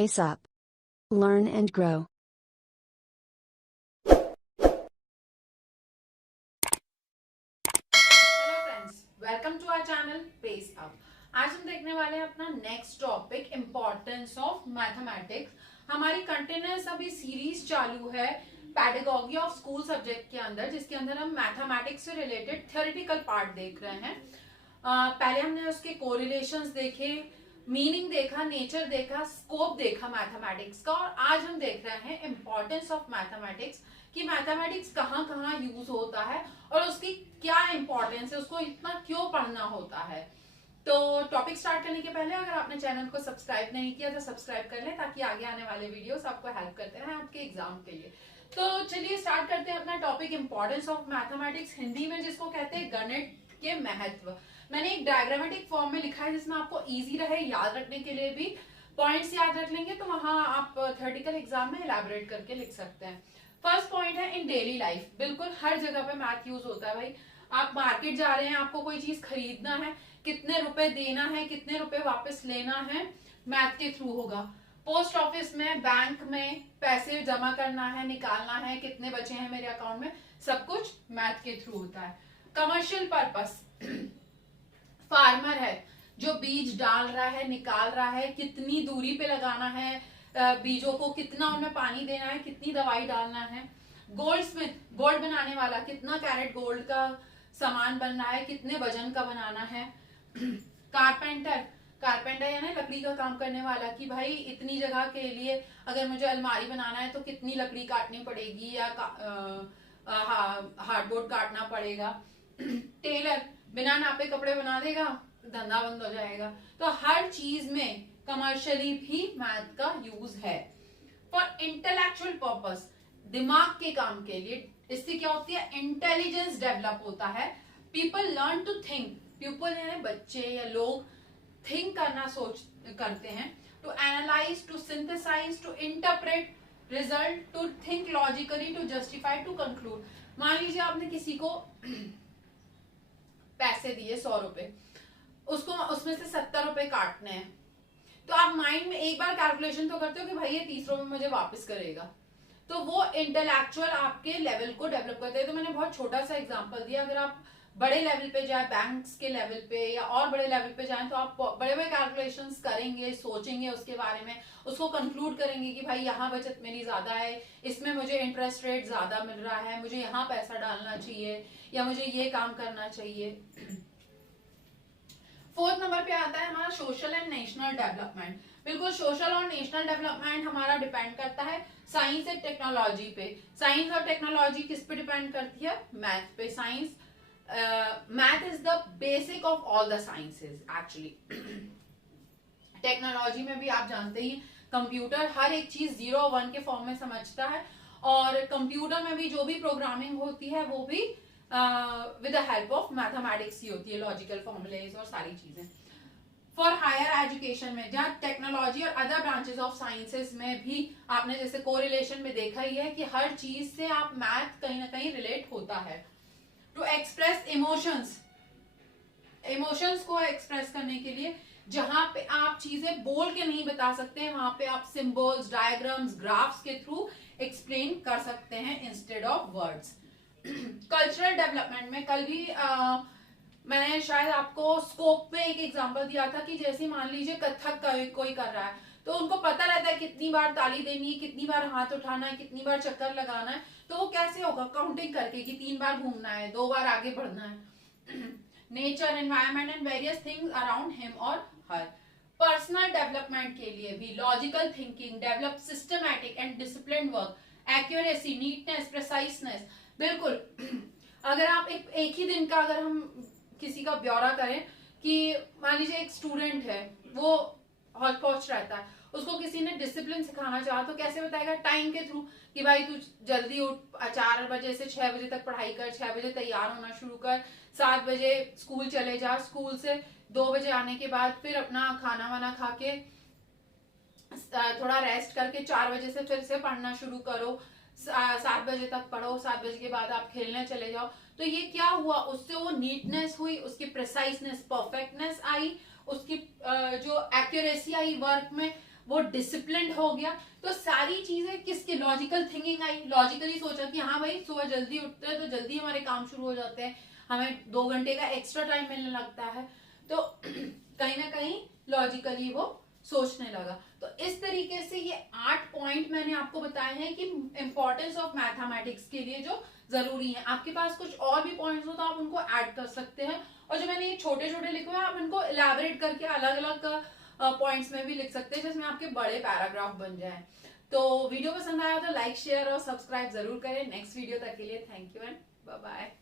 pace up. Learn and grow. Hello friends, welcome to our channel pace up. आज हम देखने वाले हैं अपना next topic importance of mathematics. हमारी कंटिन्यूअस अभी सीरीज चालू है पेडागॉजी ऑफ स्कूल सब्जेक्ट के अंदर, जिसके अंदर हम मैथमेटिक्स से रिलेटेड थ्योरेटिकल पार्ट देख रहे हैं। पहले हमने उसके कोरिलेशंस देखे, मीनिंग देखा, नेचर देखा, स्कोप देखा मैथमेटिक्स का, और आज हम देख रहे हैं इम्पोर्टेंस ऑफ मैथमेटिक्स कि मैथमेटिक्स कहाँ कहाँ यूज होता है और उसकी क्या इंपॉर्टेंस है, उसको इतना क्यों पढ़ना होता है। तो टॉपिक स्टार्ट करने के पहले अगर आपने चैनल को सब्सक्राइब नहीं किया तो सब्सक्राइब कर लें, ताकि आगे आने वाले वीडियोस आपको हेल्प करते हैं आपके एग्जाम के लिए। तो चलिए स्टार्ट करते हैं अपना topic importance of mathematics, Hindi में जिसको कहते हैं गणित के महत्व। मैंने एक डायग्रामेटिक फॉर्म में लिखा है जिसमें आपको इजी रहे याद रखने के लिए भी। पॉइंट्स याद रख लेंगे तो वहां आप थ्योरेटिकल एग्जाम में इलैबोरेट करके लिख सकते हैं। फर्स्ट पॉइंट है इन डेली लाइफ। बिल्कुल हर जगह पे मैथ यूज होता है भाई। आप मार्केट जा रहे हैं, आपको कोई चीज खरीदना है, कितने रुपए देना है, कितने रुपए वापस लेना है, मैथ के थ्रू होगा। पोस्ट ऑफिस में, बैंक में पैसे जमा करना है, निकालना है, कितने बचे हैं मेरे अकाउंट में, सब कुछ मैथ के थ्रू होता है। कमर्शियल पर्पस, फार्मर है जो बीज डाल रहा है, निकाल रहा है, कितनी दूरी पे लगाना है बीजों को, कितना उनमें पानी देना है, कितनी दवाई डालना है। गोल्ड स्मिथ, गोल्ड बनाने वाला, कितना कैरेट गोल्ड का सामान बनना है, कितने वजन का बनाना है। कारपेंटर, कारपेंटर यानी लकड़ी का काम करने वाला, कि भाई इतनी जगह के लिए अगर मुझे अलमारी बनाना है तो कितनी लकड़ी काटनी पड़ेगी या हार्डबोर्ड काटना पड़ेगा। टेलर बिना नापे कपड़े बना देगा, धंधा बंद हो जाएगा। तो हर चीज में कमर्शियली भी मैथ का यूज है। फॉर इंटेलेक्चुअल पर्पस, दिमाग के काम के लिए, इससे क्या होती है, इंटेलिजेंस डेवलप होता है। People learn to think, people यानी बच्चे या लोग थिंक करना करते हैं। To analyse, to synthesise, to interpret result, to think logically, to justify, to conclude. मान लीजिए आपने किसी को पैसे दिए 100 रुपए, उसको उसमें से 70 रुपए काटने हैं, तो आप माइंड में एक बार कैलकुलेशन तो करते हो कि भाई ये 30 रुपए मुझे वापस करेगा। तो वो इंटेलेक्चुअल आपके लेवल को डेवलप करते हैं। तो मैंने बहुत छोटा सा एग्जांपल दिया। अगर आप बड़े लेवल पे जाए, बैंक्स के लेवल पे या और बड़े लेवल पे जाएं, तो आप बड़े बड़े कैलकुलेशंस करेंगे, सोचेंगे उसके बारे में, उसको कंक्लूड करेंगे कि भाई यहाँ बचत मेरी ज्यादा है, इसमें मुझे इंटरेस्ट रेट ज्यादा मिल रहा है, मुझे यहाँ पैसा डालना चाहिए या मुझे ये काम करना चाहिए। फोर्थ नंबर पे आता है हमारा सोशल एंड नेशनल डेवलपमेंट। बिल्कुल सोशल और नेशनल डेवलपमेंट हमारा डिपेंड करता है साइंस एंड टेक्नोलॉजी पे। साइंस और टेक्नोलॉजी किस पे डिपेंड करती है, मैथ पे। Science, math is the basic of all the sciences actually. Technology में भी आप जानते ही, कंप्यूटर हर एक चीज 0 1 के फॉर्म में समझता है, और कंप्यूटर में भी जो भी प्रोग्रामिंग होती है वो भी with the help of mathematics ही होती है, लॉजिकल फॉर्मूलेज और सारी चीजें। फॉर हायर एजुकेशन में, जहाँ टेक्नोलॉजी और अदर ब्रांचेस ऑफ साइंसेस में भी आपने जैसे कोरिलेशन में देखा ही है कि हर चीज से आप मैथ कहीं ना कहीं रिलेट होता है। टू एक्सप्रेस इमोशंस, इमोशंस को एक्सप्रेस करने के लिए जहां पे आप चीजें बोल के नहीं बता सकते, वहां पे आप सिंबल्स, डायग्राम्स, ग्राफ्स के थ्रू एक्सप्लेन कर सकते हैं instead of words. Cultural development में कल भी मैंने शायद आपको स्कोप में एक एग्जांपल दिया था कि जैसे मान लीजिए कथक कोई कर रहा है, तो उनको पता रहता है कितनी बार ताली देनी है, कितनी बार हाथ उठाना है, कितनी बार चक्कर लगाना है। तो वो कैसे होगा, काउंटिंग करके कि 3 बार घूमना है, 2 बार आगे बढ़ना है। Nature, environment and various things around him और हर। पर्सनल डेवलपमेंट के लिए भी logical thinking, develop systematic and discipline work, accuracy, neatness, preciseness. बिल्कुल अगर आप एक ही दिन का अगर हम किसी का ब्यौरा करें कि मान लीजिए एक स्टूडेंट है, वो हौच पौच रहता है, उसको किसी ने डिसिप्लिन सिखाना चाहा तो कैसे बताएगा, टाइम के थ्रू कि भाई तू जल्दी उठ, 4 बजे से 6 बजे तक पढ़ाई कर, 6 बजे तैयार होना शुरू कर, 7 बजे स्कूल चले जा, स्कूल से 2 बजे आने के बाद फिर अपना खाना वाना खा के थोड़ा रेस्ट करके 4 बजे से फिर से पढ़ना शुरू करो, 7 बजे तक पढ़ो, 7 बजे के बाद आप खेलने चले जाओ। तो ये क्या हुआ, उससे वो नीटनेस हुई, उसकी प्रिसाइसनेस, परफेक्टनेस आई, उसकी जो एक्यूरेसी आई वर्क में, वो डिसिप्लिन हो गया। तो सारी चीजें किसकी लॉजिकल थिंकिंग आई, लॉजिकली सोचा कि हाँ भाई सुबह जल्दी उठते हैं तो जल्दी हमारे काम शुरू हो जाते हैं, हमें 2 घंटे का एक्स्ट्रा टाइम मिलने लगता है। तो कहीं ना कहीं लॉजिकली वो सोचने लगा। तो इस तरीके से ये 8 पॉइंट मैंने आपको बताए हैं कि इंपॉर्टेंस ऑफ मैथमेटिक्स के लिए जो जरूरी है। आपके पास कुछ और भी पॉइंट्स हो तो आप उनको ऐड कर सकते हैं, और जो मैंने ये छोटे छोटे लिखे हुए आप इनको इलेबोरेट करके अलग अलग पॉइंट्स में भी लिख सकते हैं, जिसमें आपके बड़े पैराग्राफ बन जाए। तो वीडियो पसंद आया तो लाइक शेयर और सब्सक्राइब जरूर करें। नेक्स्ट वीडियो तक के लिए thank you and bye bye.